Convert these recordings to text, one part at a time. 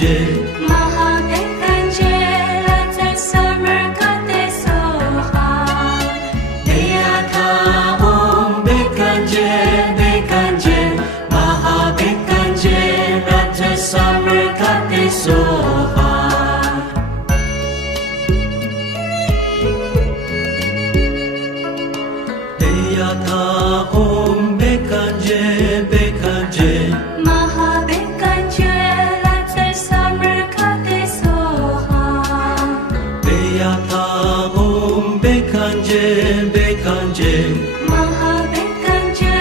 bekanje Mahabekanje Latar Summer Kate Soha Deyata Om bekanje bekanje Mahabekanje Raja Samar Kate Soha Deyata Om bekanje bekanje Mahabekanje Latar Summer Kate Soha Deyata Om bekanje bekanje Mahabekanje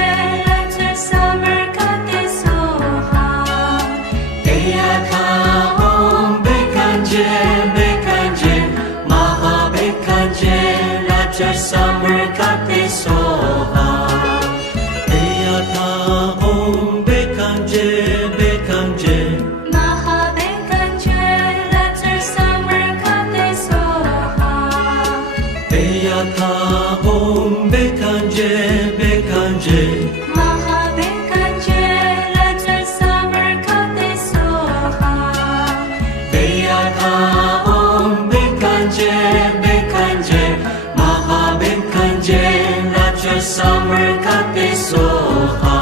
Latar Summer Kate Soha Deyata Om bekanje bekanje Mahabekanje Raja Samar Kate Soha Deyata Om bekanje bekanje Mahabekanje Latar Summer Kate Soha Deyata Om bekanje bekanje Mahabekanje Latar Summer Kate Soha Deyata Om bekanje bekanje Mahabekanje Raja Samar Kate Soha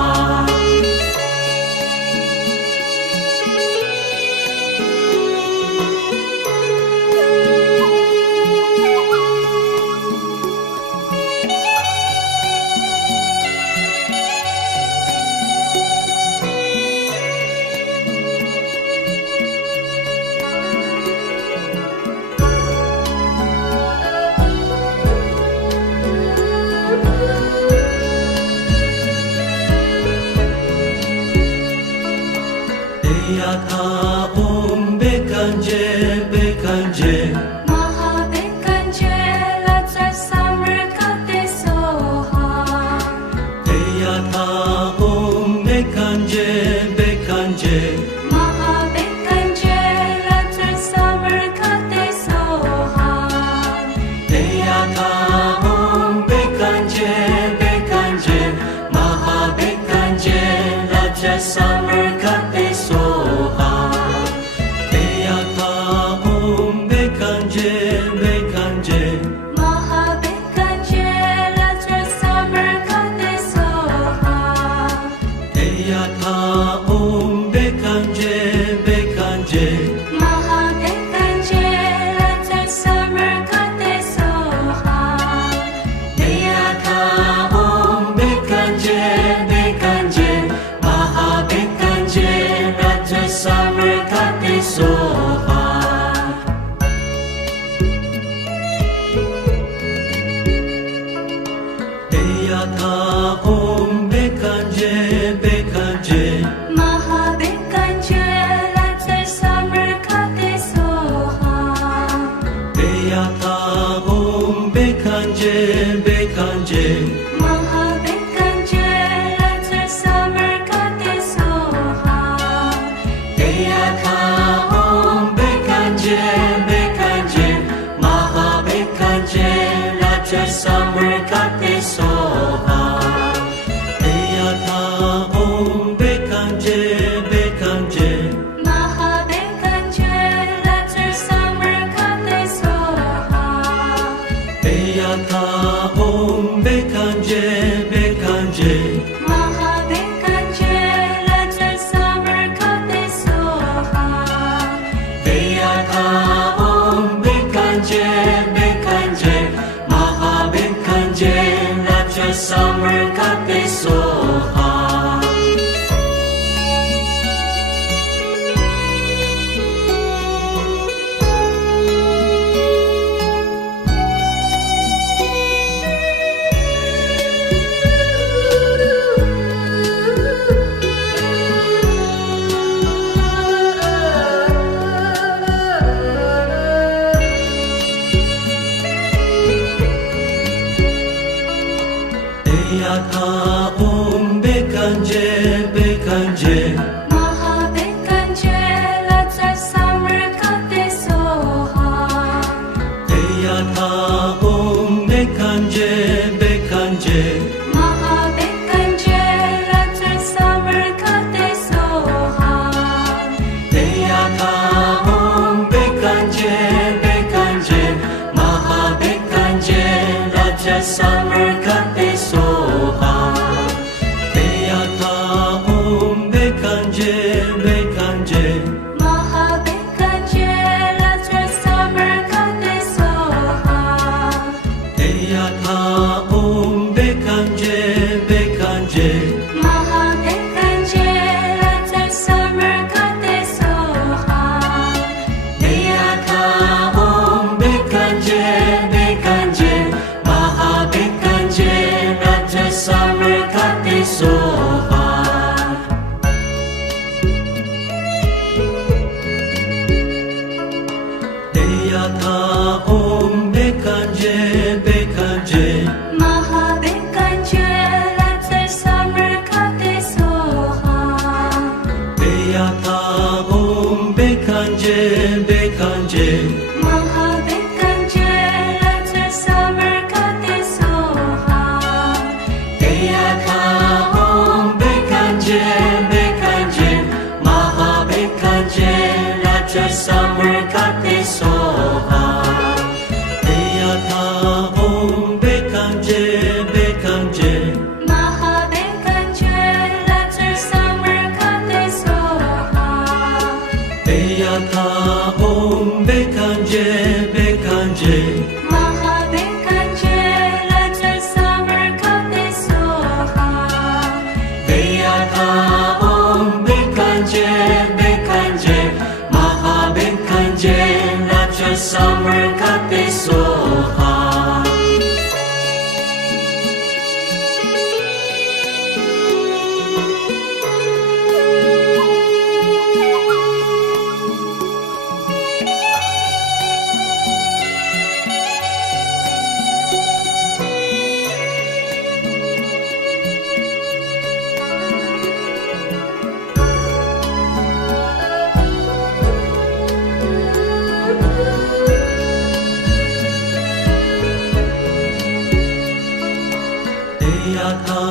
Deyata Om bekanje bekanje Mahabekanje Latar Summer Kate Soha Deyata Om bekanje bekanje Mahabekanje Latar Summer Kate Soha Deyata Om bekanje bekanje Mahabekanje Raja Samar Kate Soha Deyata Om bekanje bekanje Mahabekanje Latar Summer Kate Soha Deyata Om bekanje bekanje Mahabekanje Latar Summer Kate Soha Deyata Om bekanje bekanje Mahabekanje Raja Samar Kate Soha Deyata Om bekanje bekanje Mahabekanje Latar Summer Kate Soha Deyata Om bekanje bekanje Mahabekanje Latar Summer Kate Soha Deyata Om bekanje bekanje Mahabekanje Raja Samar Kate Soha Deyata Om bekanje bekanje Mahabekanje Latar Summer Kate Soha Deyata Om bekanje bekanje Mahabekanje Latar Summer Kate Soha Deyata Om bekanje bekanje Mahabekanje Raja Samar Kate Soha Deyata Om Raja Summer Kate Soha Deyata Om Bekanje Bekanje Mahabekanje Raja Summer Kate Soha Deyata Om Bekanje Bekanje Mahabekanje Raja Summer Kate Soha Deyata Om Bekanje Bekanje Mahabekanje Raja Summer Kate Soha Deyata Om Bekanje Bekanje Mahabekanje Raja Summer Kate Soha Deyata Om Bekanje Bekanje Mahabekanje Raja Summer Kate Soha Deyata Om Bekanje Bekanje Mahabekanje Raja Summer Kate Soha Deyata Om Bekanje Bekanje Mahabekanje Raja Summer Kate Soha Deyata Om Bekanje Bekanje Mahabekanje Raja Summer Kate Soha Deyata Om Bekanje Bekanje Mahabekanje Raja Summer Kate Soha Deyata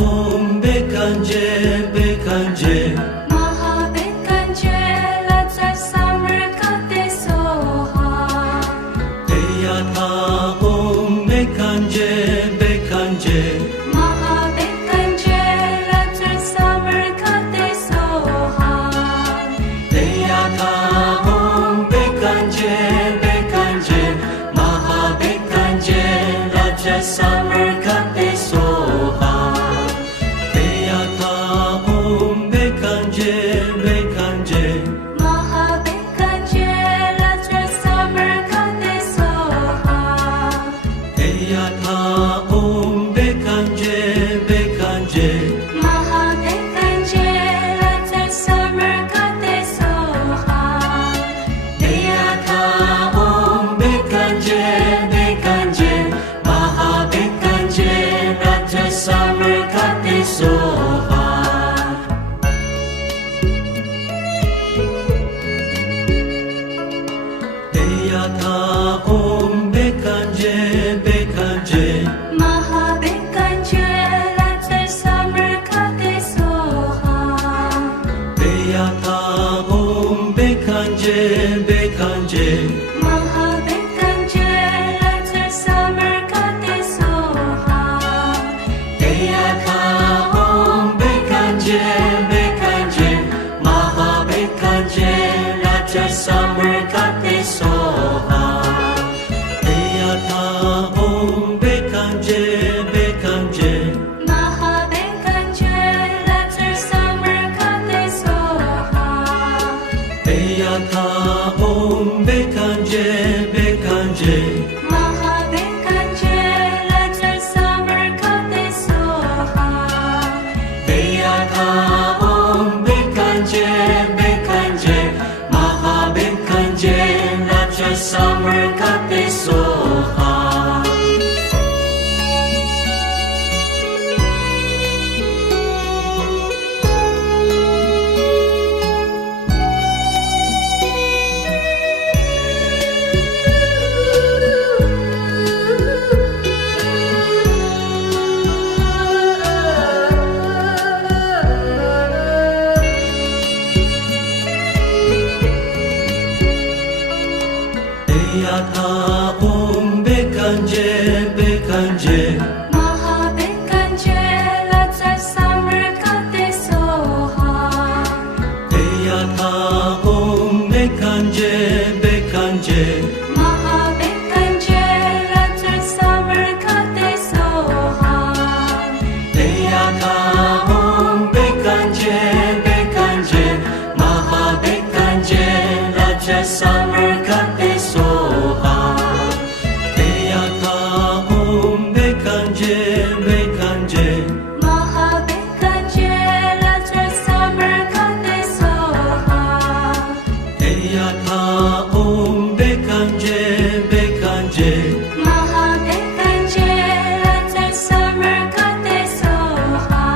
Om Bekanje Bekanje Mahabekanje Raja Summer Kate Soha Deyata Om Bekanje Bekanje Mahabekanje Raja Summer Kate Soha Deyata Om Bekanje Bekanje Mahabekanje Raja Summer Kate Soha Deyata Om Bekanje Bekanje Mahabekanje Raja Summer Kate Soha Deyata Om Bekanje Bekanje Mahabekanje Raja Summer Kate Soha Deyata Om Bekanje Bekanje Mahabekanje Raja Summer Kate Soha Deyata Om Bekanje Bekanje Mahabekanje Raja Summer Kate Soha Deyata Om Bekanje Bekanje Mahabekanje Raja Summer Kate Soha Deyata Om Bekanje Bekanje Mahabekanje Raja Summer Kate Soha Deyata Om Bekanje Bekanje Mahabekanje Raja Summer Kate Soha Deyata Om Bekanje Bekanje Mahabekanje Raja Summer Kate Soha Deyata Om Bekanje Bekanje Mahabekanje Raja Summer Kate Soha Deyata Samarkate Soha Deyata Om Bekanje Bekanje Mahabekanje Lazar Samarkate Soha Deyata Om Bekanje Bekanje Mahabekanje Lazar Samarkate Soha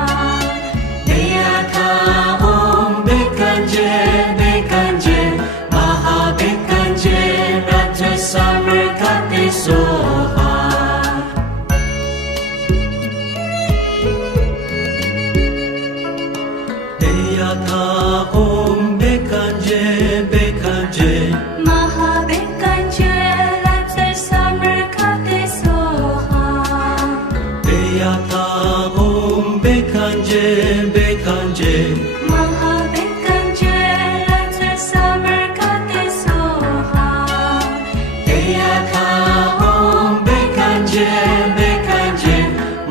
Deyata Om Bekanje Bekanje Mahabekanje Raja Samarkate Soha Deyata Om Bekanje Bekanje Mahabekanje Lazar Samarkate Soha Deyata Om Bekanje Bekanje Mahabekanje Lazar Samarkate Soha Deyata Om Bekanje Bekanje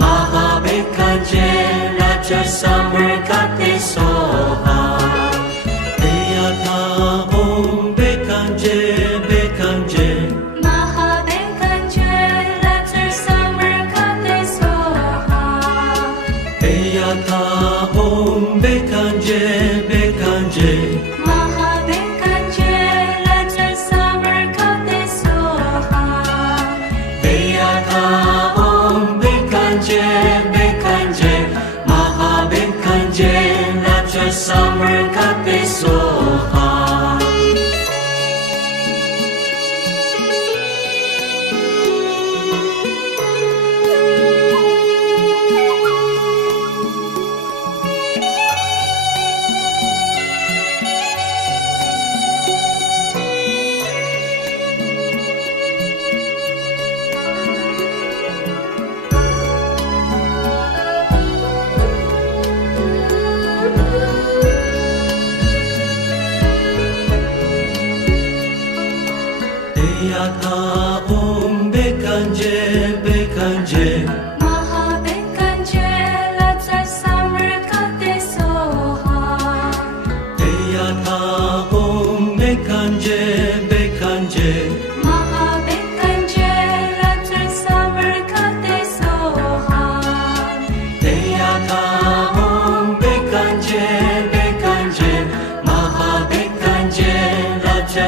Mahabekanje Raja Samarkate Soha Deyata Om Bekanje Bekanje Mahabekanje Lazar Samarkate Soha Deyata Om Bekanje Bekanje Mahabekanje Lazar Samarkate Soha Deyata Om Bekanje Bekanje Mahabekanje Raja Samarkate Soha Deyata Om Bekanje Bekanje Mahabekanje Lazar Samarkate Soha Deyata Om Bekanje Bekanje Mahabekanje Lazar Samarkate Soha Deyata Om Bekanje Bekanje Mahabekanje Raja